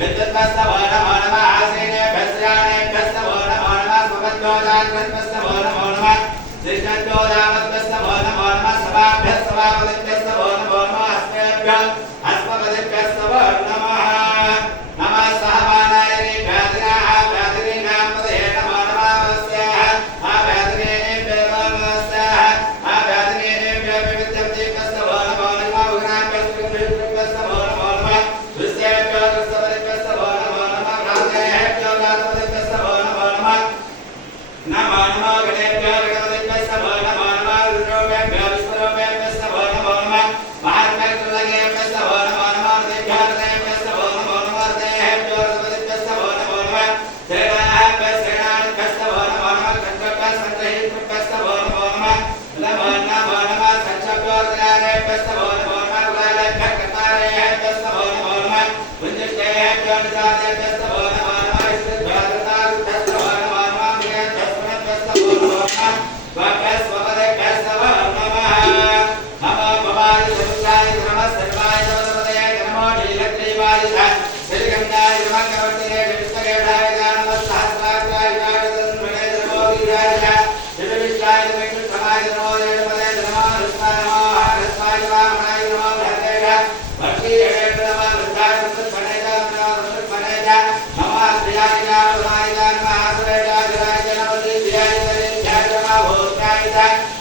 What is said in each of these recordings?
विद्युत्पस्तवो नमो नमः आसीनेभ्यस्यानेभ्यस्तवो नमो नमः स्वपद्योजाग्रस्तवो नमो नमः श्रीष्णद्योजावत्पस्तवो नमो नमः सभाभ्यस्तवापदिभ्यस्तवो नमो नमः अस्मेभ्यः अस्मपदिभ्यस्तवो नमः नमः सहमानाय व्याधिनाः व्याधिनीनां पदये नमो नमः वस्याः व्याधिनेभ्यः वस्याः व्याधिनेभ्यः विविध्यप्तिभ्यस्तवो नमो नमः उग्राभ्यस्तवो नमो नमः दुष्टेभ्यो दुष्टपदिभ्यस्तवो नमो नमः भ्रातेभ्यो भ्रातपदिभ्यस्तवो नमो नमः नमो नमः गणेभ्यो गणपतिभ्यस्तवो नमो नमः रुद्रोभ्यो विश्वरूपेभ्यस्तवो नमो नमः महात्म्यकृतज्ञेभ्यस्तवो नमो नमः हृदयभ्यस्तवो नमो नमः हृदयेभ्यो रथपतिभ्यस्तवो नमो नमः श्रेणाभ्यस्तवो नमो नमः कण्ठभ्यस्तवो नमो नमः नमो नमः सच्छभ्यो हृदयाभ्यस्तवो नमो नमः गुलालेभ्यः कतारेभ्यस्तवो नमो नमः कुञ्जिष्टेभ्यो निषादेभ्यस्तवो नमो नमः इष्टभ्यस्तवो नमो नमः प्रियभ्यस्तवो नमो नमः स्वपदेभ्यस्तवो नमः नमो भवाय समुद्राय नमः सर्वाय नमोदये नमो नीलग्रीवाय श्रीगंगाय नमः कवर्तिने विष्णुगेढाय नमः सहस्राक्षाय नमो वीराय विविष्टाय विष्णुसमाय नमो देवपदे नमो हृष्टाय नमो हृष्टाय वामनाय नमो भरतेय भक्तिये नमः वृद्धाय सुखनेय नमः सुखनेय नमः प्रियाय नमः नमः आश्रयाय नमः दिव्याय नमः भोगाय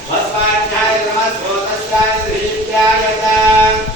भस्माय नमः स्रोतस्याय श्रीत्याय